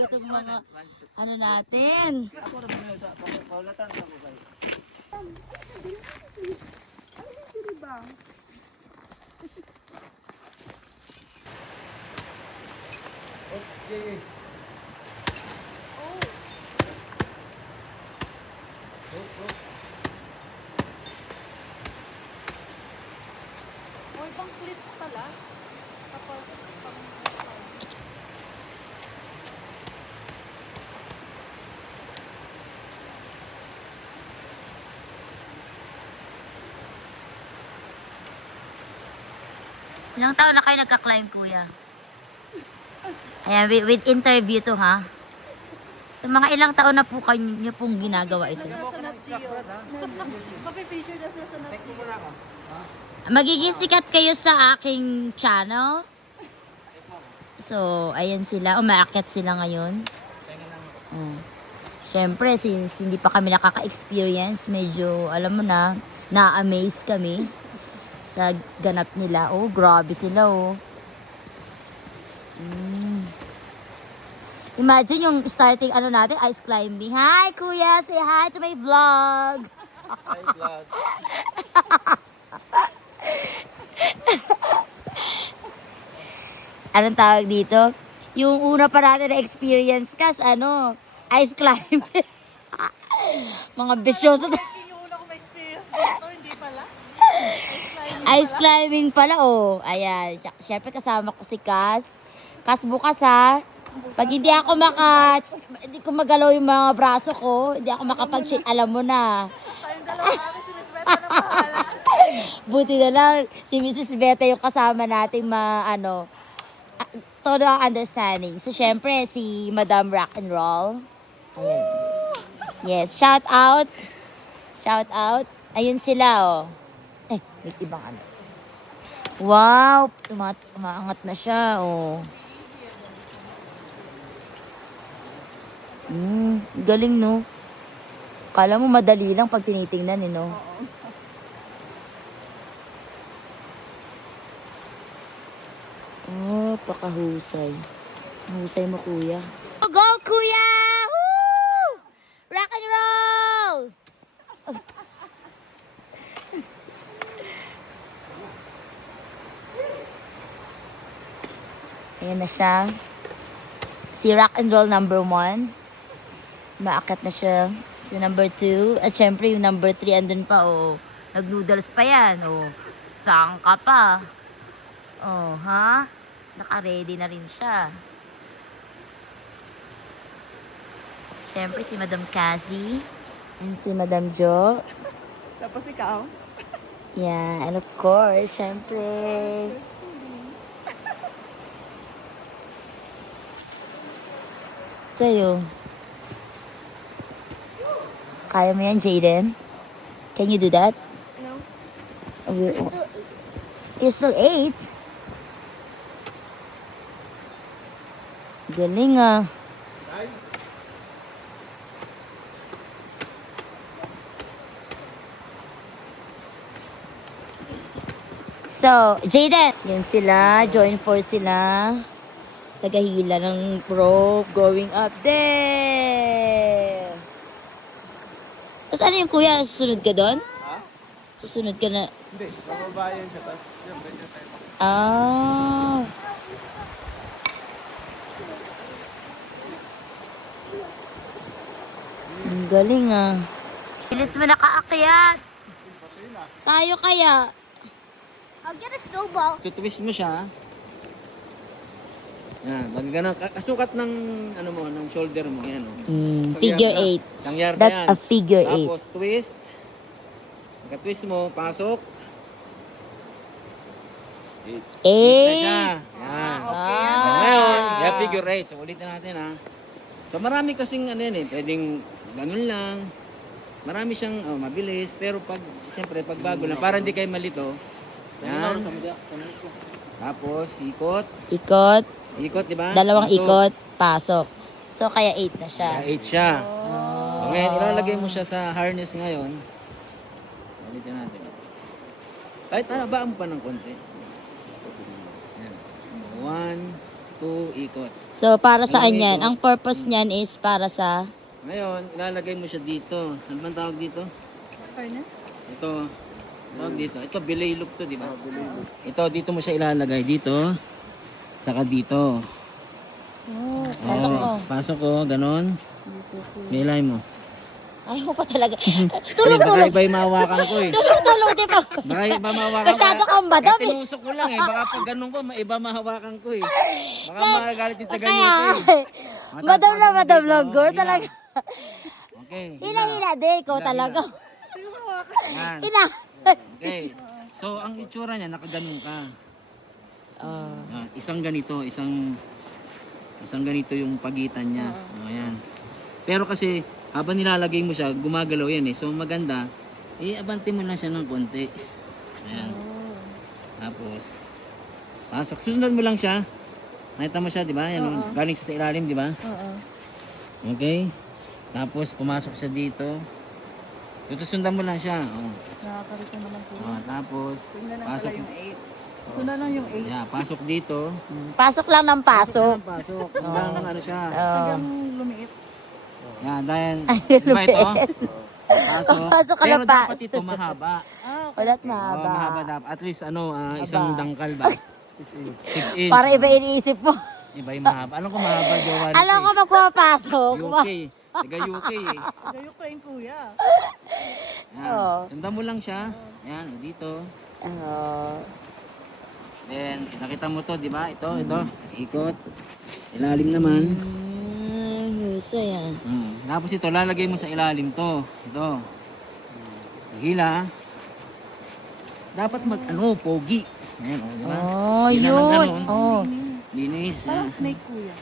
talaga itong mga ano natin. O, ibang clips pala. Tapos, pang... Ilang taon na kayo nagka-climb, kuya? Ayan, with interview to, ha? So, mga ilang taon na po kayo nyo pong ginagawa ito? Nasa Nat Geo. Papi-feature na sa Nat Geo. Magiging sikat kayo sa aking channel. So, ayan sila. Umaakyat sila ngayon. Siyempre, since hindi pa kami nakaka-experience, medyo, alam mo na, na-amaze kami sa ganap nila. Oh, grabe sila, oh. Imagine yung starting, ano natin, ice climbing. Hi, kuya! Say hi to my vlog! Hi, vlog. Anong tawag dito? Yung una pa natin na experience kas, ano, ice climbing. Mga bisyoso. Yung una ko ma-experience dito, hindi pala. Ice climbing pala, oh. Ayan. Siyempre kasama ko si Kas. Kas, bukas ha. Pag hindi ko magalaw yung mga braso ko, hindi ako alam mo na. Tayong dalawa kami, si Miss Beta na bahala. Buti na lang, si Mrs. Beta yung kasama nating todo ang understanding. So, syempre, si Madam Rock and Roll. Ayan. Yes, shout out. Shout out. Ayun sila, oh. May ibang ano. Wow, umaangat na siya, oh. Galing, no? Kala mo madali lang pag tinitingnan, no? Oh, pakahusay. Husay mo, kuya. Go, kuya! Woo! Rock and roll! Ayan na siya. Si Rock and Roll number 1. Maakyat na siya. Si number 2. At syempre yung number 3 andun pa. Oh. Nag-noodles pa yan. Oh. Saan ka pa? Oh, ha? Naka-ready na rin siya. Syempre si Madam Cassie. And si Madam Jo. Tapos ikaw? Yeah, and of course, syempre. Sa'yo. Kaya mo yan, Jaden? Can you do that? No. You're still 8? Galing, ah. So, Jaden. Yan sila. Join force sila. Tagahila ng rope. Going up there. Tapos ano yung kuya? Susunod ka doon? Ha? Susunod ka na. Hindi, sa babayan siya. Tapos, siyempre, dyan tayo. Ah. Ang galing, ah. Bilis mo nakaakyat. Tayo kaya. I'll get a snowball. Tutwist mo siya. Yan, pag ganun, kasukat ng ano mo, ng shoulder mo, yan oh. Figure 8. Tangyar na That's yan. a figure 8. Tapos twist. Pagka-twist mo, pasok. 8. Yan. Ah. Ngayon, yeah, figure 8. So, ulitin natin ha. So, marami kasing ano yan eh. Pwedeng ganun lang. Marami siyang mabilis. Pero pag, siyempre, pag bago lang, para hindi kayo malito. Yan. Tapos, ikot. Ikot. Ikot, di ba? Dalawang Pasok. ikot. Pasok. So, kaya 8 na siya. Kaya 8 siya. So, ngayon, ilalagay mo siya sa harness ngayon. Ulitin natin. Kahit baan mo pa ng konti. Yan. 1, 2, ikot. So, para saan Okay, yan? go. Ang purpose niyan is para sa... Ngayon, ilalagay mo siya dito. Ano bang tawag dito? Fairness? Ito. Tawag dito. Ito, belay loop to, di ba? Bilay mo. Ito, dito mo siya ilalagay. Dito. Saka dito. Oh, pasok mo. Pasok ko, ganon. Bilay mo. Ayaw pa talaga. Baka Tulog-tulog. iba yung mahawakan ko eh. Tulog-tulog, di ba? Baka iba mahawakan ko. Masyado kang madam eh. Tinusok ko lang eh. Baka pag ganun ko, iba mahawakan ko eh. Baka magagalit yung taga Kaya, eh. madam lang, madam lang. Girl, Hila. talaga. Okay. Hila-hila din. Ikaw Hila, talaga. Yan. Hila. Okay. So, ang itsura niya, nakaganon ka. Oh. Isang ganito, isang ganito yung pagitan niya. Ayan. Pero kasi, habang nilalagay mo siya, gumagalaw yan eh. So, maganda, abante mo lang siya ng konti. Ayan. Tapos, pasok. Sundan mo lang siya. Nakita mo siya, di ba? Yan, galing siya sa ilalim, di ba? Oo. Okay. Tapos, pumasok siya dito. Tutusundan mo lang siya. Oh. Nakakarito naman po. Tapos, Tingnan lang pasok. pala yung 8. Sundan lang yung 8. Yeah, pasok dito. Pasok lang ng pasok. Pasok. Hanggang ano siya. Oh. Hanggang lumiit. Yan, dahil, Ay, di ba ito? lupit. Pasok. Pasok ka Pero ng dapat pasok. ito mahaba. Ah, okay. Wala't Oh, mahaba. mahaba dapat. At least isang Haba. dangkal ba? 6 inch. Para iba iniisip mo. Iba yung mahaba. Alam ko mahaba, Jowa. Alam ko magpapasok. UK. Taga UK eh. Gayo ko yung kuya. Yan. Oo. Sundan mo lang siya. Yan, dito. Oh. Then, nakita mo to, di ba? Ito. Ikot. Ilalim naman. Husay ah. Tapos ito, lalagay mo sa ilalim to. Ito. Hila. Dapat pogi. Ayan, di ba? Oh, Hila ng yun. ganon. Oh. Linis. Parang snake kuya.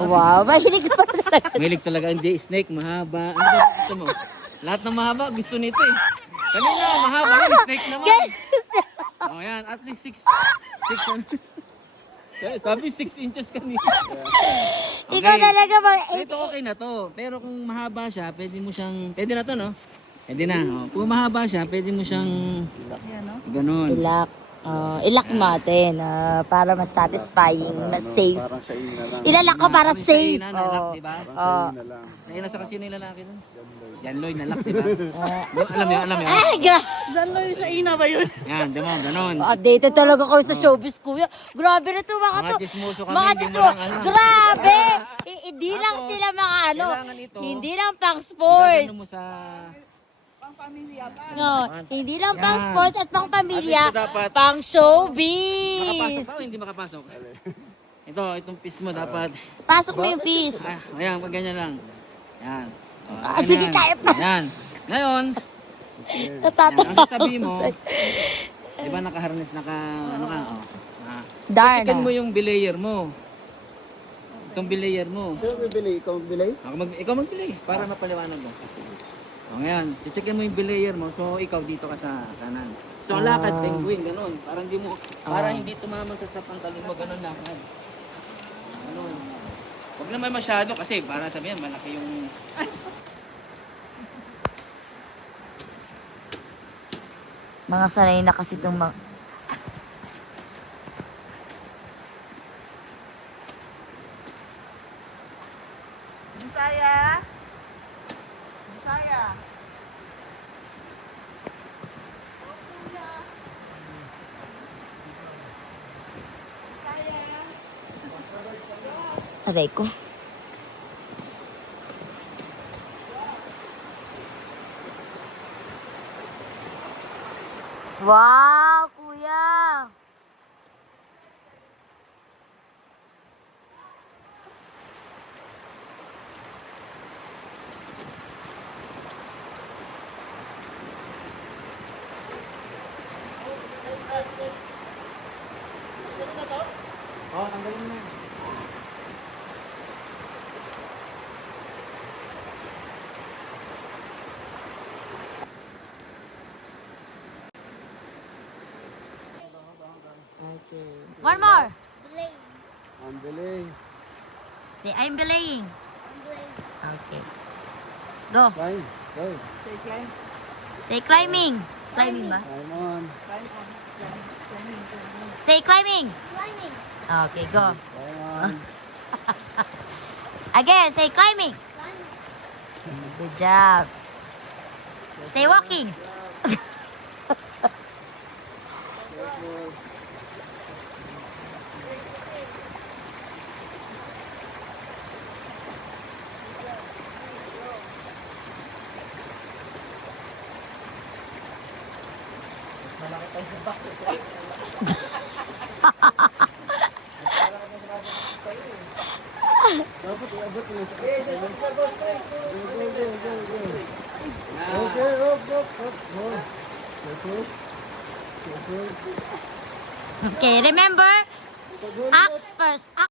Wow, mahilig ka pa talaga. Mahilig talaga. Hindi, snake, mahaba. Ano ba gusto mo? Lahat ng mahaba, gusto nito eh. Kanina, mahaba yun, snake naman. Oh, yan. At least 6. Sabi 6 inches kanina. Ikaw talaga mag... So, ito okay na to. Pero kung mahaba siya, pwede na to, no? Pwede na. Oh. Kung mahaba siya, pwede mo siyang Yan, no? ganun. Ilak. Ilak natin para mas satisfying, mas safe. Parang siya na lang. Ilalak ko para Kami safe. Sa ina, nalak, Oh. diba? Oh. Na lang. Sa ina sa kasino yung lalaki doon? Jan Lloyd, nalak, diba? Eh, Alam mo. Ay, Diyan lang yung sa ina ba yun? Yan, di mo, ganun. updated talaga ko sa showbiz, kuya. Grabe na to, mga Mga to. chismoso kami, Mga hindi mo chismo. lang alam. Grabe! Hindi lang sila mga ano. Kailangan ito. Hindi lang pang Gagano sports. mo sa... Pang pamilya pa. No, hindi lang pang Yan. sports at pang pamilya, At least dapat- pang Makapasok showbiz. pa o hindi makapasok? Itong piece mo dapat. Pasok mo yung piece. Ayan, pag ganyan lang. Yan. Ah, sige, kaya pa. Yan. Ngayon, Natatawa ang sasabihin ako mo, sa'yo. di ba naka-harness, ano ka? Oh. Darn. Checkin mo yung belayer mo. Itong belayer mo. Sino bibili? Ikaw bibili? Ikaw magbili para mapaliwanag mo. O ngayon, checkin mo yung belayer mo. So, ikaw dito ka sa kanan. So, ang lakad, penguin, ganun. Para hindi tumama sa pantalon mo, ganun lakad. Ganun. Huwag naman masyado kasi para sabihin, malaki yung... Mga sanay na kasi itong mga... Bisaya. Bisaya. Aray ko. Wow, kuya! Oh, tanggalin mo na. Okay. One more! Ang bili. Say, I'm belaying. Okay. Go. Fine. Go. Say climb. Say climbing. Climbing ba? Climb on. Say climbing. Okay, go. Climb on. Again, say climbing. Good job. Say walking. Dapat iabot mo sa Okay, hop. Okay, remember? Axe first.